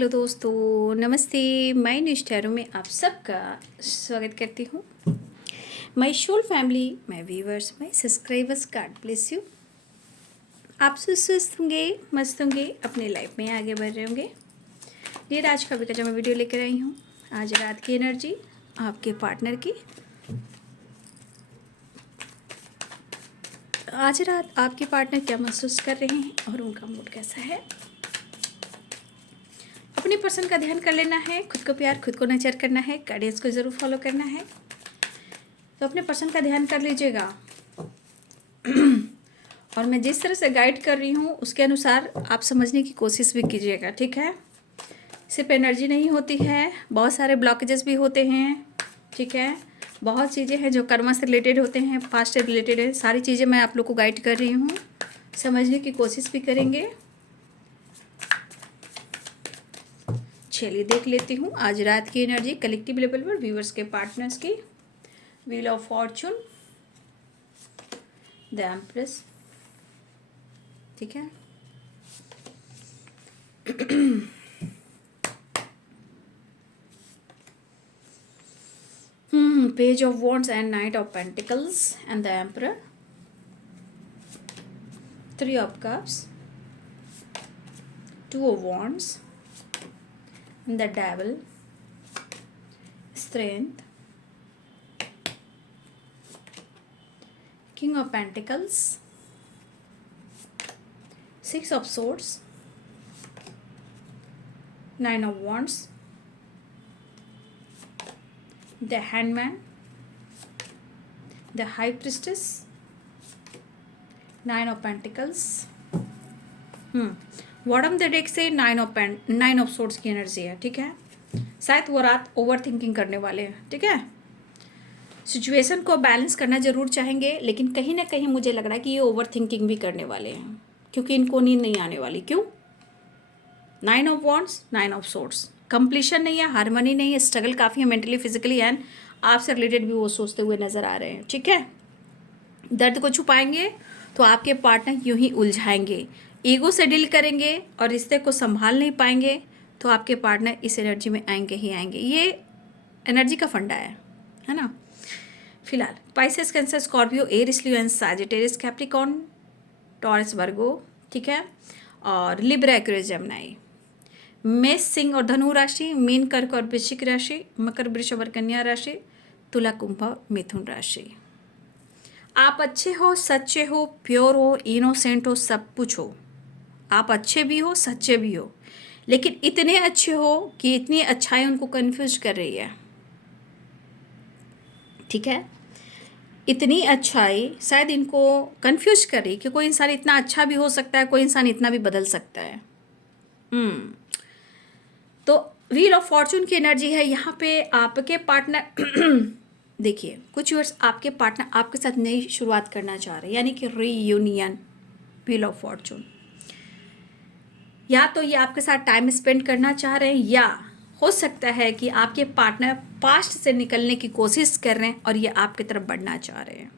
Hello दोस्तों, नमस्ते। मैं निष्ठारों में आप सबका स्वागत करती हूँ। My soul family, my viewers, my subscribers, God bless you. आप स्वस्थ होंगे, मस्त होंगे, अपने लाइफ में आगे बढ़ रहे होंगे। ये आज का जो मैं वीडियो लेकर आई हूँ, आज रात की एनर्जी आपके पार्टनर की। आज रात आपके पार्टनर क्या महसूस कर रहे हैं और उनका मूड कैसा है। अपनी पर्सन का ध्यान कर लेना है, खुद को प्यार, खुद को नर्चर करना है, गाइडेंस को ज़रूर फॉलो करना है। तो अपने पर्सन का ध्यान कर लीजिएगा और मैं जिस तरह से गाइड कर रही हूँ उसके अनुसार आप समझने की कोशिश भी कीजिएगा, ठीक है। सिर्फ एनर्जी नहीं होती है, बहुत सारे ब्लॉकेजेस भी होते हैं, ठीक है। बहुत चीज़ें हैं जो कर्मा से रिलेटेड होते हैं, पास्ट से रिलेटेड है। सारी चीज़ें मैं आप लोग को गाइड कर रही हूँ, समझने की कोशिश भी करेंगे। चलिए देख लेती हूँ आज रात की एनर्जी कलेक्टिव लेवल पर व्यूअर्स के पार्टनर्स की। Wheel of Fortune, the empress, ठीक है। Page of wands and night of pentacles and the emperor, three of cups, two of wands, the devil, strength, King of Pentacles, Six of Swords, Nine of Wands, the Hangman, the High Priestess, Nine of Pentacles. Bottom the deck से nine of swords की energy है, ठीक है। शायद वो रात over thinking करने वाले हैं, ठीक है। सिचुएशन को बैलेंस करना ज़रूर चाहेंगे, लेकिन कहीं ना कहीं मुझे लग रहा है कि ये ओवर थिंकिंग भी करने वाले हैं, क्योंकि इनको नींद नहीं आने वाली। क्यों? Nine of wands, nine of swords, completion नहीं है, हार्मनी नहीं है, स्ट्रगल काफ़ी है मेंटली, फिजिकली एंड आपसे रिलेटेड भी वो सोचते हुए नज़र आ रहे हैं, ठीक है। दर्द को छुपाएंगे तो आपके पार्टनर यूं ही उलझाएंगे, ईगो से डील करेंगे और रिश्ते को संभाल नहीं पाएंगे, तो आपके पार्टनर इस एनर्जी में आएंगे ही आएंगे। ये एनर्जी का फंडा है ना। फिलहाल Pisces, Cancer, Scorpio, Aries, Leo and Sagittarius, Capricorn, Taurus, Virgo, ठीक है, और लिब्रा, एक्वेरियस, जेमिनी। मेष, सिंह और धनु राशि, मीन, कर्क और वृश्चिक राशि, मकर, वृषभ और कन्या राशि, तुला, कुंभ और मिथुन राशि। आप अच्छे हो, सच्चे हो, प्योर हो, इनोसेंट हो, सब कुछ हो। आप अच्छे भी हो, सच्चे भी हो, लेकिन इतने अच्छे हो कि इतनी अच्छाई उनको कन्फ्यूज कर रही है, ठीक है। इतनी अच्छाई शायद इनको कंफ्यूज कर रही कि कोई इंसान इतना अच्छा भी हो सकता है, कोई इंसान इतना भी बदल सकता है। तो व्हील ऑफ फॉर्चून की एनर्जी है यहाँ पे। आपके पार्टनर देखिए, कुछ व्यूअर्स आपके पार्टनर आपके साथ नई शुरुआत करना चाह रहे हैं, यानी कि रीयूनियन। व्हील ऑफ फॉर्चून, या तो ये आपके साथ टाइम स्पेंड करना चाह रहे हैं, या हो सकता है कि आपके पार्टनर पास्ट से निकलने की कोशिश कर रहे हैं और ये आपकी तरफ बढ़ना चाह रहे हैं।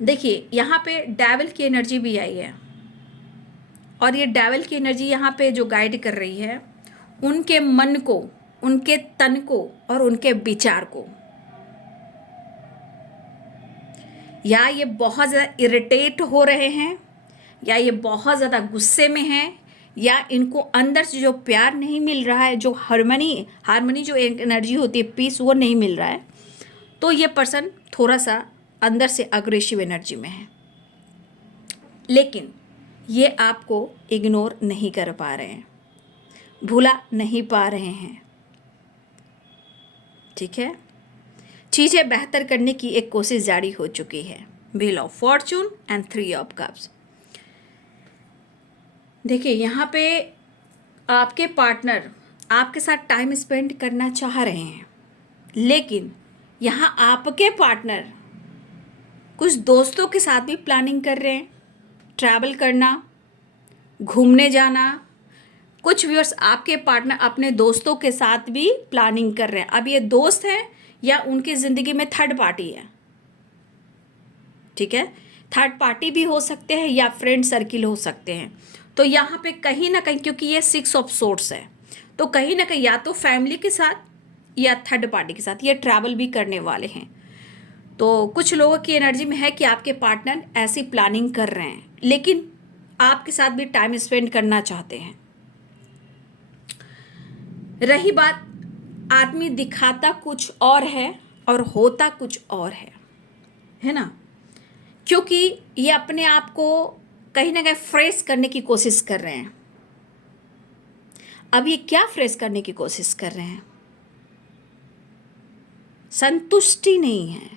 देखिए यहाँ पे डेविल की एनर्जी भी आई है, और ये डेविल की एनर्जी यहाँ पे जो गाइड कर रही है उनके मन को, उनके तन को और उनके विचार को। या ये बहुत ज़्यादा इरिटेट हो रहे हैं, या ये बहुत ज़्यादा गुस्से में हैं, या इनको अंदर से जो प्यार नहीं मिल रहा है, जो हार्मनी जो एनर्जी होती है, पीस, वो नहीं मिल रहा है। तो ये पर्सन थोड़ा सा अंदर से अग्रेसिव एनर्जी में है, लेकिन ये आपको इग्नोर नहीं कर पा रहे हैं, भुला नहीं पा रहे हैं, ठीक है। चीज़ें बेहतर करने की एक कोशिश जारी हो चुकी है। Wheel of Fortune and three of cups. देखिए यहाँ पे आपके पार्टनर आपके साथ टाइम स्पेंड करना चाह रहे हैं, लेकिन यहाँ आपके पार्टनर कुछ दोस्तों के साथ भी प्लानिंग कर रहे हैं, ट्रैवल करना, घूमने जाना। कुछ व्यूअर्स आपके पार्टनर अपने दोस्तों के साथ भी प्लानिंग कर रहे हैं। अब ये दोस्त हैं या उनकी ज़िंदगी में थर्ड पार्टी है, ठीक है। थर्ड पार्टी भी हो सकते हैं या फ्रेंड सर्किल हो सकते हैं। तो यहाँ पे कहीं ना कहीं, क्योंकि ये 6 ऑफ सोर्ट्स है, तो कहीं ना कहीं या तो फैमिली के साथ या थर्ड पार्टी के साथ ये ट्रैवल भी करने वाले हैं। तो कुछ लोगों की एनर्जी में है कि आपके पार्टनर ऐसी प्लानिंग कर रहे हैं, लेकिन आपके साथ भी टाइम स्पेंड करना चाहते हैं। रही बात, आदमी दिखाता कुछ और है और होता कुछ और है ना, क्योंकि ये अपने आप को कहीं ना कहीं फ्रेश करने की कोशिश कर रहे हैं। अब ये क्या फ्रेश करने की कोशिश कर रहे हैं? संतुष्टि नहीं है,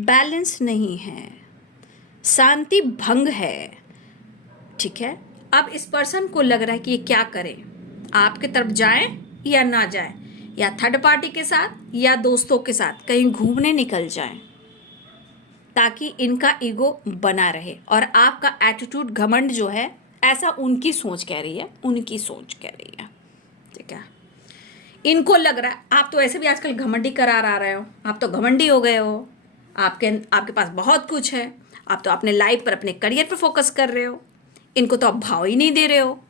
बैलेंस नहीं है, शांति भंग है। ठीक है, अब इस पर्सन को लग रहा है कि ये क्या करे, आपके तरफ जाए या ना जाए, या थर्ड पार्टी के साथ या दोस्तों के साथ कहीं घूमने निकल जाए, ताकि इनका ईगो बना रहे। और आपका एटीट्यूड, घमंड जो है, ऐसा उनकी सोच कह रही है, उनकी सोच कह रही है। ठीक है, इनको लग रहा है आप तो ऐसे भी आजकल घमंडी करार आ रहे हो, आप तो घमंडी हो गए हो, आपके पास बहुत कुछ है, आप तो अपने लाइफ पर, अपने करियर पर फोकस कर रहे हो, इनको तो आप भाव ही नहीं दे रहे हो।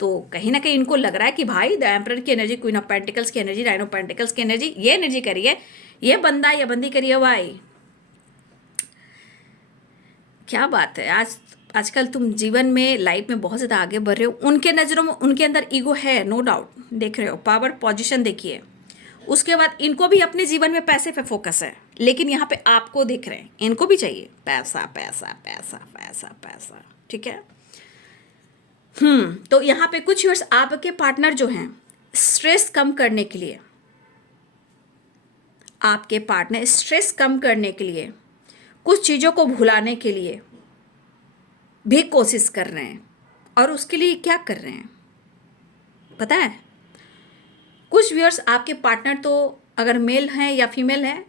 तो कहीं ना कहीं इनको लग रहा है कि भाई द एम्परर की एनर्जी, क्वीन ऑफ पेंटिकल्स की एनर्जी, नाइन ऑफ पेंटिकल्स की एनर्जी, ये एनर्जी करिए, ये बंदा या बंदी करिए भाई। क्या बात है, आजकल तुम जीवन में, लाइफ में बहुत ज़्यादा आगे बढ़ रहे हो। उनके नज़रों में, उनके अंदर ईगो है, नो डाउट, देख रहे हो, पावर पोजीशन देखिए। उसके बाद इनको भी अपने जीवन में पैसे पे फोकस है, लेकिन यहाँ पे आपको देख रहे हैं, इनको भी चाहिए पैसा पैसा पैसा पैसा पैसा। ठीक है, तो यहाँ पे कुछ व्यूअर्स, आपके पार्टनर जो हैं, स्ट्रेस कम करने के लिए, आपके पार्टनर स्ट्रेस कम करने के लिए, कुछ चीज़ों को भुलाने के लिए भी कोशिश कर रहे हैं। और उसके लिए क्या कर रहे हैं पता है? कुछ व्यूअर्स, आपके पार्टनर तो अगर मेल हैं या फीमेल हैं,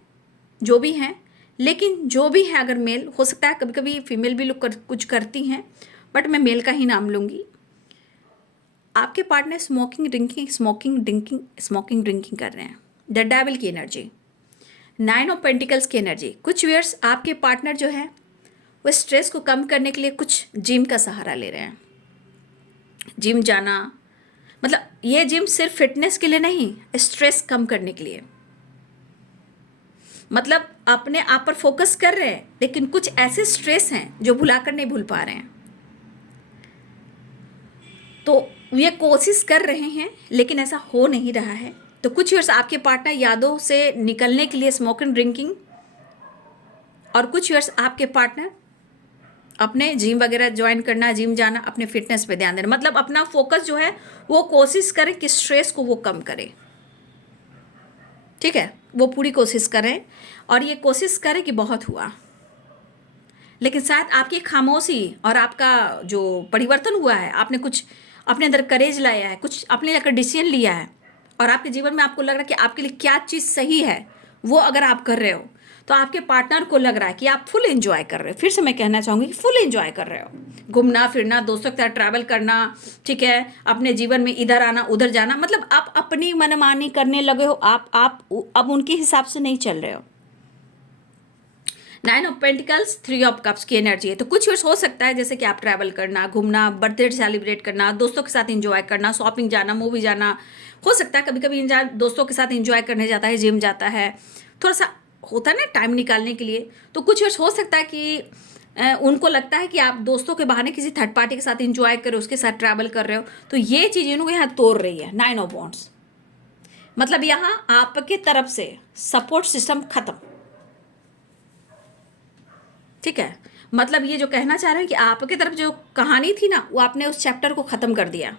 जो भी हैं, लेकिन जो भी है, अगर मेल, हो सकता है कभी कभी फीमेल भी लोग कुछ करती हैं, बट मैं मेल का ही नाम लूँगी। आपके पार्टनर स्मोकिंग ड्रिंकिंग कर रहे हैं। द डेविल की एनर्जी, नाइन ऑफ पेंटिकल्स की एनर्जी। कुछ व्यूअर्स, आपके पार्टनर जो है वो स्ट्रेस को कम करने के लिए कुछ जिम का सहारा ले रहे हैं। जिम जाना, मतलब ये जिम सिर्फ फिटनेस के लिए नहीं, स्ट्रेस कम करने के लिए। मतलब अपने आप पर फोकस कर रहे हैं, लेकिन कुछ ऐसे स्ट्रेस हैं जो भुलाकर नहीं भूल पा रहे हैं। तो ये कोशिश कर रहे हैं, लेकिन ऐसा हो नहीं रहा है। तो कुछ व्यूअर्स, आपके पार्टनर यादों से निकलने के लिए स्मोकिंग ड्रिंकिंग, और कुछ व्यूअर्स, आपके पार्टनर अपने जिम वगैरह ज्वाइन करना, जिम जाना, अपने फिटनेस पे ध्यान देना। मतलब अपना फोकस जो है वो कोशिश करें कि स्ट्रेस को वो कम करें। ठीक है, वो पूरी कोशिश करें, और ये कोशिश करें कि बहुत हुआ, लेकिन शायद आपकी खामोशी और आपका जो परिवर्तन हुआ है, आपने कुछ अपने अंदर करेज लाया है, कुछ अपने लेकर डिसीजन लिया है, और आपके जीवन में आपको लग रहा है कि आपके लिए क्या चीज़ सही है, वो अगर आप कर रहे हो, तो आपके पार्टनर को लग रहा है कि आप फुल एंजॉय कर रहे हो। फिर से मैं कहना चाहूँगी कि फुल एंजॉय कर रहे हो, घूमना फिरना, दोस्तों के साथ ट्रैवल करना, ठीक है, अपने जीवन में इधर आना उधर जाना, मतलब आप अपनी मनमानी करने लगे हो। आप अब उनके हिसाब से नहीं चल रहे हो। Nine of pentacles, three of cups की एनर्जी है। तो कुछ वर्ष हो सकता है जैसे कि आप ट्रैवल करना, घूमना, बर्थडे सेलिब्रेट करना, दोस्तों के साथ एंजॉय करना, शॉपिंग जाना, मूवी जाना। हो सकता है कभी कभी इंसान दोस्तों के साथ एंजॉय करने जाता है, जिम जाता है, थोड़ा सा होता है ना टाइम निकालने के लिए। तो कुछ वर्ष हो सकता है कि उनको लगता है कि आप दोस्तों के बहाने किसी थर्ड पार्टी के साथ एंजॉय कर रहे हो, उसके साथ ट्रैवल कर रहे हो। तो ये चीज़ इनको यहाँ तोड़ रही है। नाइन ऑफ वॉन्ड्स, मतलब यहाँ आपके तरफ से सपोर्ट सिस्टम खत्म। ठीक है, मतलब ये जो कहना चाह रहे हैं कि आपके तरफ जो कहानी थी ना, वो आपने उस चैप्टर को ख़त्म कर दिया।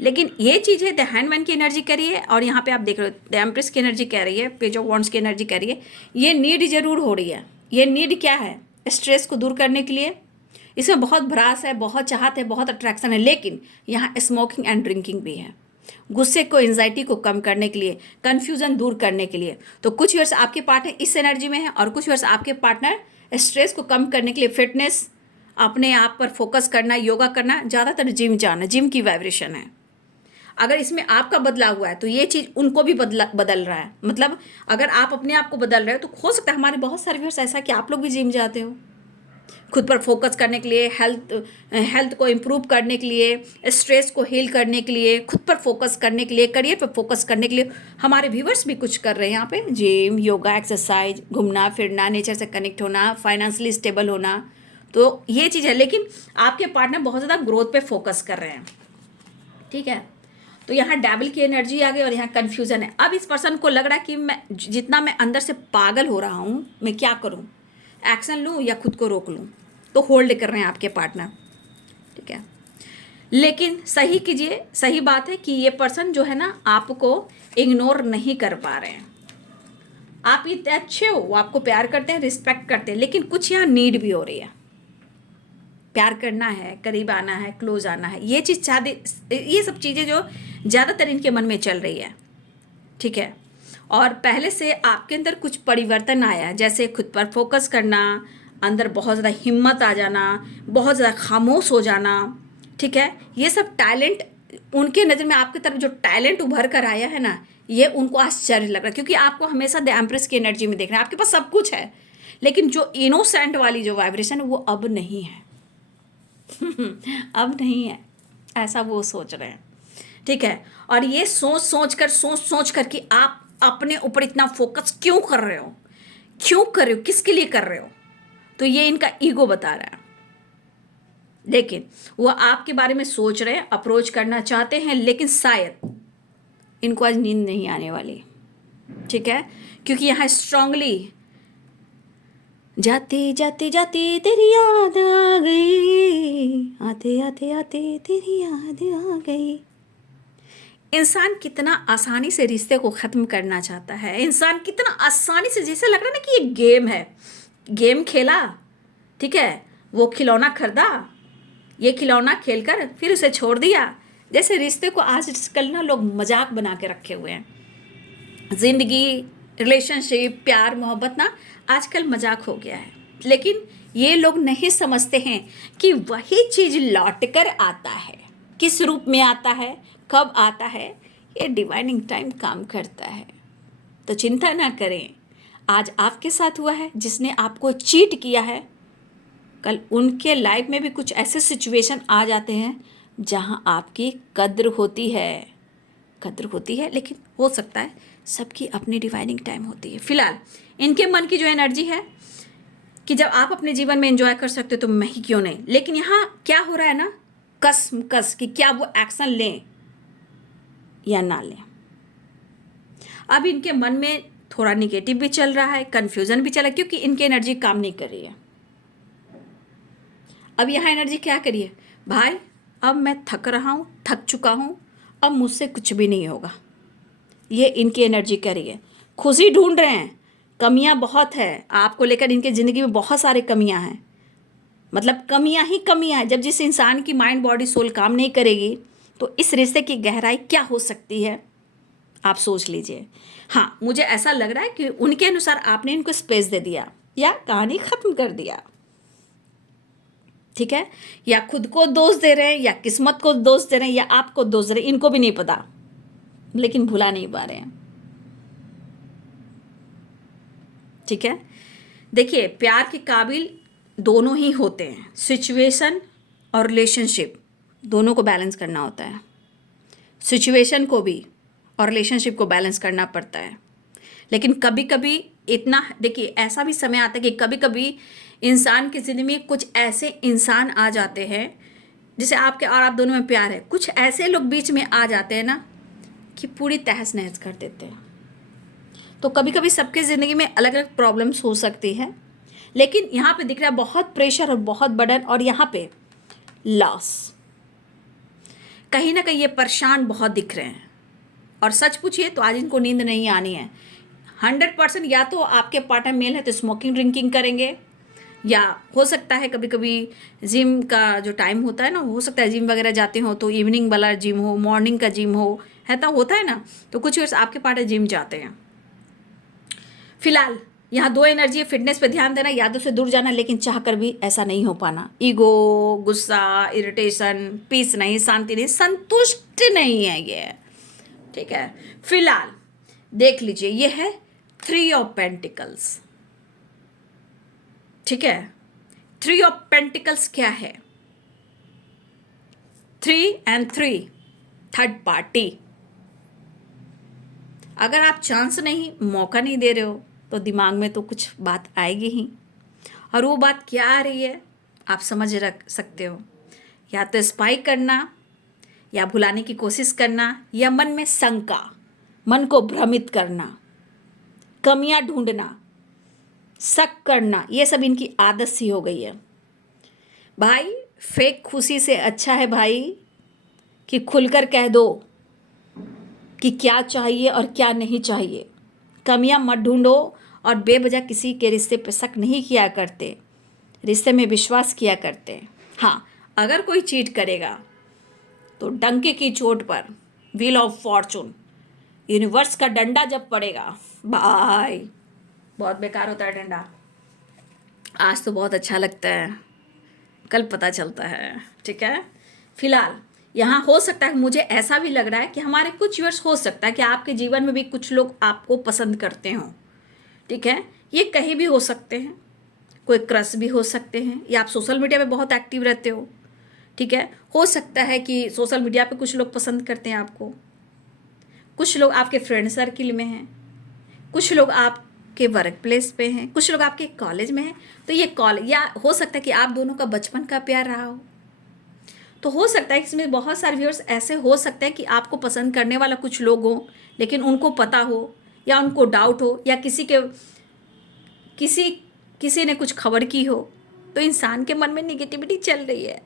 लेकिन ये चीज़ है द हैंडमैन की एनर्जी कह रही है, और यहाँ पे आप देख रहे हो द एम्प्रेस की एनर्जी कह रही है, पेज ऑफ वॉन्ड्स की एनर्जी कह रही है। ये नीड ज़रूर हो रही है। ये नीड क्या है? स्ट्रेस को दूर करने के लिए। इसमें बहुत भ्रास है, बहुत चाहत है, बहुत अट्रैक्शन है, लेकिन यहाँ स्मोकिंग एंड ड्रिंकिंग भी है। गुस्से को, एंजाइटी को कम करने के लिए, कन्फ्यूज़न दूर करने के लिए। तो कुछ वर्ष आपके पार्टनर इस एनर्जी में है, और कुछ वर्ष आपके पार्टनर स्ट्रेस को कम करने के लिए फिटनेस, अपने आप पर फोकस करना, योगा करना, ज़्यादातर जिम जाना, जिम की वाइब्रेशन है। अगर इसमें आपका बदला हुआ है तो ये चीज़ उनको भी बदल रहा है। मतलब अगर आप अपने आप को बदल रहे हो तो हो सकता है, हमारे बहुत सारे व्यूअर्स ऐसा कि आप लोग भी जिम जाते हो, खुद पर फोकस करने के लिए, हेल्थ को इम्प्रूव करने के लिए, स्ट्रेस को हील करने के लिए, खुद पर फोकस करने के लिए, करियर पर फोकस करने के लिए हमारे व्यूवर्स भी कुछ कर रहे हैं यहाँ पे। जिम, योगा, एक्सरसाइज, घूमना फिरना, नेचर से कनेक्ट होना, फाइनेंशियली स्टेबल होना, तो ये चीज़ है। लेकिन आपके पार्टनर बहुत ज़्यादा ग्रोथ पे फोकस कर रहे हैं, ठीक है। तो यहाँ डेविल की एनर्जी आ गई और यहाँ कन्फ्यूज़न है। अब इस पर्सन को लग रहा है कि मैं जितना मैं अंदर से पागल हो रहा हूँ, मैं क्या करूँ, एक्शन लूँ या खुद को रोक लूँ। तो होल्ड कर रहे हैं आपके पार्टनर, ठीक है। लेकिन सही कीजिए, सही बात है कि ये पर्सन जो है ना आपको इग्नोर नहीं कर पा रहे हैं। आप इतने अच्छे हो, वो आपको प्यार करते हैं, रिस्पेक्ट करते हैं, लेकिन कुछ यहाँ नीड भी हो रही है। प्यार करना है, करीब आना है, क्लोज आना है, ये चीज़ चाहते, ये सब चीज़ें जो ज़्यादातर इनके मन में चल रही है, ठीक है। और पहले से आपके अंदर कुछ परिवर्तन आया, जैसे खुद पर फोकस करना, अंदर बहुत ज़्यादा हिम्मत आ जाना, बहुत ज़्यादा खामोश हो जाना, ठीक है। ये सब टैलेंट उनके नज़र में, आपकी तरफ जो टैलेंट उभर कर आया है ना, ये उनको आश्चर्य लग रहा है, क्योंकि आपको हमेशा द एम्प्रेस की एनर्जी में देख रहे हैं। आपके पास सब कुछ है, लेकिन जो इनोसेंट वाली जो वाइब्रेशन है वो अब नहीं है। अब नहीं है, ऐसा वो सोच रहे हैं, ठीक है। और ये सोच सोच कर कि आप अपने ऊपर इतना फोकस क्यों कर रहे हो, क्यों कर रहे हो, किसके लिए कर रहे हो, तो ये इनका ईगो बता रहा है। लेकिन वो आपके बारे में सोच रहे हैं, अप्रोच करना चाहते हैं, लेकिन शायद इनको आज नींद नहीं आने वाली, ठीक है। क्योंकि यहाँ स्ट्रांगली जाते जाते जाते तेरी याद आ गई, आते आते आते तेरी याद आ गई। इंसान कितना आसानी से रिश्ते को ख़त्म करना चाहता है, इंसान कितना आसानी से, जैसे लग रहा है ना कि ये गेम है, गेम खेला, ठीक है, वो खिलौना खरीदा, ये खिलौना खेलकर फिर उसे छोड़ दिया। जैसे रिश्ते को आजकल ना लोग मजाक बना के रखे हुए हैं। ज़िंदगी, रिलेशनशिप, प्यार, मोहब्बत ना आजकल मजाक हो गया है। लेकिन ये लोग नहीं समझते हैं कि वही चीज़ लौट कर आता है, किस रूप में आता है, कब आता है, ये डिवाइनिंग टाइम काम करता है। तो चिंता ना करें, आज आपके साथ हुआ है, जिसने आपको चीट किया है, कल उनके लाइफ में भी कुछ ऐसे सिचुएशन आ जाते हैं जहां आपकी कद्र होती है, लेकिन हो सकता है सबकी अपनी डिवाइनिंग टाइम होती है। फिलहाल इनके मन की जो एनर्जी है कि जब आप अपने जीवन में एंजॉय कर सकते हो तो मैं ही क्यों नहीं। लेकिन यहाँ क्या हो रहा है ना, कस कि क्या वो एक्शन लें या ना लें। अब इनके मन में थोड़ा निगेटिव भी चल रहा है, कन्फ्यूजन भी चल रहा है, क्योंकि इनकी एनर्जी काम नहीं कर रही है। अब यहाँ एनर्जी क्या करिए भाई, अब मैं थक रहा हूँ, थक चुका हूँ, अब मुझसे कुछ भी नहीं होगा। ये इनकी एनर्जी कह रही है। खुशी ढूंढ रहे हैं, कमियां बहुत है आपको लेकर, इनके ज़िंदगी में बहुत सारी कमियां हैं, मतलब कमियां ही कमियां हैं। जब जिस इंसान की माइंड बॉडी सोल काम नहीं करेगी तो इस रिश्ते की गहराई क्या हो सकती है, आप सोच लीजिए। हाँ, मुझे ऐसा लग रहा है कि उनके अनुसार आपने इनको स्पेस दे दिया या कहानी ख़त्म कर दिया, ठीक है। या खुद को दोष दे रहे हैं, या किस्मत को दोष दे रहे हैं, या आपको दोष दे रहे हैं, इनको भी नहीं पता, लेकिन भुला नहीं पा रहे हैं, ठीक है। देखिए, प्यार के काबिल दोनों ही होते हैं, सिचुएशन और रिलेशनशिप दोनों को बैलेंस करना होता है। सिचुएशन को भी और रिलेशनशिप को बैलेंस करना पड़ता है। लेकिन कभी कभी इतना, देखिए, ऐसा भी समय आता है कि कभी कभी इंसान की ज़िंदगी में कुछ ऐसे इंसान आ जाते हैं, जैसे आपके और आप दोनों में प्यार है, कुछ ऐसे लोग बीच में आ जाते हैं ना कि पूरी तहस नहस कर देते हैं। तो कभी कभी सबके ज़िंदगी में अलग अलग प्रॉब्लम्स हो सकती है, लेकिन यहाँ पे दिख रहा है बहुत प्रेशर और बहुत बर्डन, और यहाँ पे लॉस, कहीं ना कहीं ये परेशान बहुत दिख रहे हैं। और सच पूछिए तो आज इनको नींद नहीं आनी है 100%। या तो आपके पार्टनर मेल है तो स्मोकिंग ड्रिंकिंग करेंगे, या हो सकता है कभी कभी जिम का जो टाइम होता है ना, हो सकता है जिम वगैरह जाते हो तो इवनिंग वाला जिम हो, मॉर्निंग का जिम हो, है तो होता है ना, तो कुछ वर्ष आपके पार्टनर जिम जाते हैं। फिलहाल यहाँ दो एनर्जी है, फिटनेस पे ध्यान देना, यादों से दूर जाना, लेकिन चाह कर भी ऐसा नहीं हो पाना। ईगो, गुस्सा, इरिटेशन, पीस नहीं, शांति नहीं, संतुष्ट नहीं है ये, ठीक है। फिलहाल देख लीजिए, ये है 3 ऑफ पेंटिकल्स, ठीक है। 3 ऑफ पेंटिकल्स क्या है? 3 and 3, थर्ड पार्टी। अगर आप चांस नहीं, मौका नहीं दे रहे हो तो दिमाग में तो कुछ बात आएगी ही। और वो बात क्या आ रही है आप समझ रख सकते हो। या तो स्पाई करना, या भुलाने की कोशिश करना, या मन में शंका, मन को भ्रमित करना, कमियां ढूंढना, शक करना, ये सब इनकी आदत सी हो गई है। भाई फेक खुशी से अच्छा है भाई कि खुलकर कह दो कि क्या चाहिए और क्या नहीं चाहिए। कमियां मत ढूंढो और बेवजह किसी के रिश्ते पर शक नहीं किया करते, रिश्ते में विश्वास किया करते। हाँ, अगर कोई चीट करेगा तो डंके की चोट पर, व्हील ऑफ फॉर्चून, यूनिवर्स का डंडा जब पड़ेगा, भाई बहुत बेकार होता है डंडा। आज तो बहुत अच्छा लगता है, कल पता चलता है। ठीक है, फिलहाल यहाँ हो सकता है, मुझे ऐसा भी लग रहा है कि हमारे कुछ व्यूअर्स हो सकता है कि आपके जीवन में भी कुछ लोग आपको पसंद करते हों। ठीक है, ये कहीं भी हो सकते हैं, कोई क्रश भी हो सकते हैं, या आप सोशल मीडिया पे बहुत एक्टिव रहते हो। ठीक है, हो सकता है कि सोशल मीडिया पे कुछ लोग पसंद करते हैं आपको, कुछ लोग आपके फ्रेंड सर्किल में हैं, कुछ लोग आपके वर्क प्लेस पे हैं, कुछ लोग आपके कॉलेज में हैं। तो ये या हो सकता है कि आप दोनों का बचपन का प्यार रहा हो। तो हो सकता है इसमें बहुत सारे व्यूअर्स ऐसे हो सकते हैं कि आपको पसंद करने वाला कुछ लोग हों, लेकिन उनको पता हो या उनको डाउट हो, या किसी ने कुछ खबर की हो, तो इंसान के मन में निगेटिविटी चल रही है।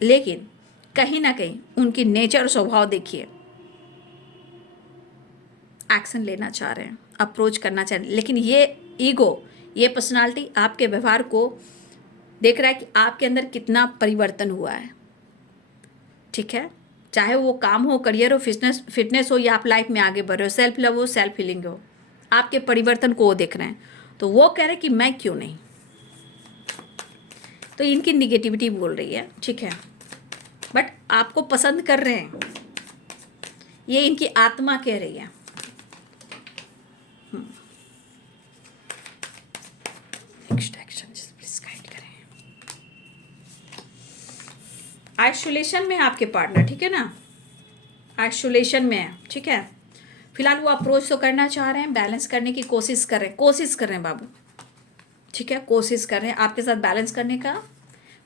लेकिन कहीं ना कहीं उनकी नेचर और स्वभाव देखिए, एक्शन लेना चाह रहे हैं, अप्रोच करना चाह रहे हैं, लेकिन ये ईगो, ये पर्सनालिटी आपके व्यवहार को देख रहा है कि आपके अंदर कितना परिवर्तन हुआ है। ठीक है, चाहे वो काम हो, करियर हो, फिटनेस हो, या आप लाइफ में आगे बढ़ रहे हो, सेल्फ लव हो, सेल्फ हीलिंग हो, आपके परिवर्तन को वो देख रहे हैं। तो वो कह रहे हैं कि मैं क्यों नहीं। तो इनकी निगेटिविटी बोल रही है। ठीक है, बट आपको पसंद कर रहे हैं, ये इनकी आत्मा कह रही है। नेक्स्ट एक्शन प्लीज गाइड करें। आइसोलेशन में है आपके पार्टनर, ठीक है ना, आइसोलेशन में है। ठीक है, फिलहाल वो अप्रोच तो करना चाह रहे हैं, बैलेंस करने की कोशिश कर रहे हैं बाबू। ठीक है, कोशिश कर रहे हैं आपके साथ बैलेंस करने का,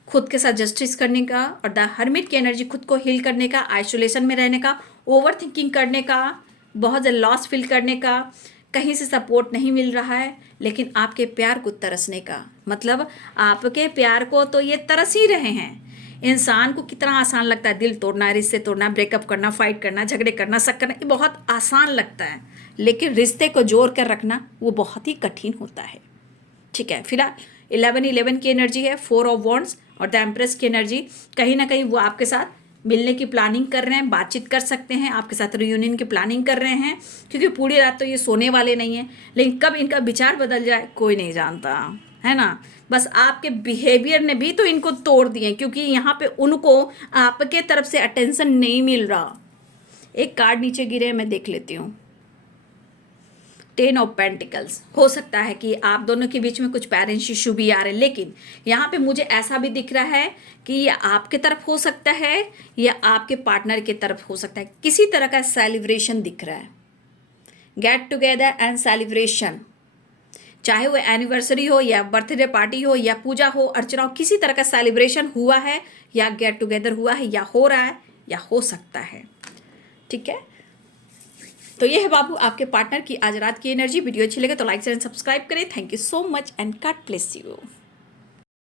खुद के साथ जस्टिस करने का, और द हर्मिट की एनर्जी, खुद को हील करने का, आइसोलेशन में रहने का, ओवर थिंकिंग करने का, बहुत ज़्यादा लॉस फील करने का, कहीं से सपोर्ट नहीं मिल रहा है, लेकिन आपके प्यार को तरसने का। मतलब आपके प्यार को तो ये तरस ही रहे हैं। इंसान को कितना आसान लगता है दिल तोड़ना, रिश्ते तोड़ना, ब्रेकअप करना, फाइट करना, झगड़े करना, शक करना, ये बहुत आसान लगता है, लेकिन रिश्ते को जोड़ कर रखना वो बहुत ही कठिन होता है। ठीक है, फिलहाल 11 की एनर्जी है, 4 ऑफ वॉन्ड्स और द एम्प्रेस की एनर्जी। कहीं ना कहीं वो आपके साथ मिलने की प्लानिंग कर रहे हैं, बातचीत कर सकते हैं, आपके साथ रियूनियन की प्लानिंग कर रहे हैं, क्योंकि पूरी रात तो ये सोने वाले नहीं हैं। लेकिन कब इनका विचार बदल जाए कोई नहीं जानता, है ना। बस आपके बिहेवियर ने भी तो इनको तोड़ दिए, क्योंकि यहाँ पे उनको आपके तरफ से अटेंशन नहीं मिल रहा। एक कार्ड नीचे गिरे, मैं देख लेती हूँ। 10 ऑफ पेंटिकल्स। हो सकता है कि आप दोनों के बीच में कुछ पेरेंट्स इशू भी आ रहे हैं, लेकिन यहाँ पे मुझे ऐसा भी दिख रहा है कि ये आपके तरफ हो सकता है या आपके पार्टनर के तरफ हो सकता है। किसी तरह का सेलिब्रेशन दिख रहा है, गेट टुगेदर एंड सेलिब्रेशन, चाहे वो एनिवर्सरी हो या बर्थडे पार्टी हो या पूजा हो, अर्चना हो, किसी तरह का सेलिब्रेशन हुआ है या गेट टुगेदर हुआ है या हो रहा है या हो सकता है। ठीक है, तो ये है बाबू आपके पार्टनर की आज रात की एनर्जी। वीडियो अच्छी लगे तो लाइक शेयर एंड सब्सक्राइब करें। Thank you so much and God bless you.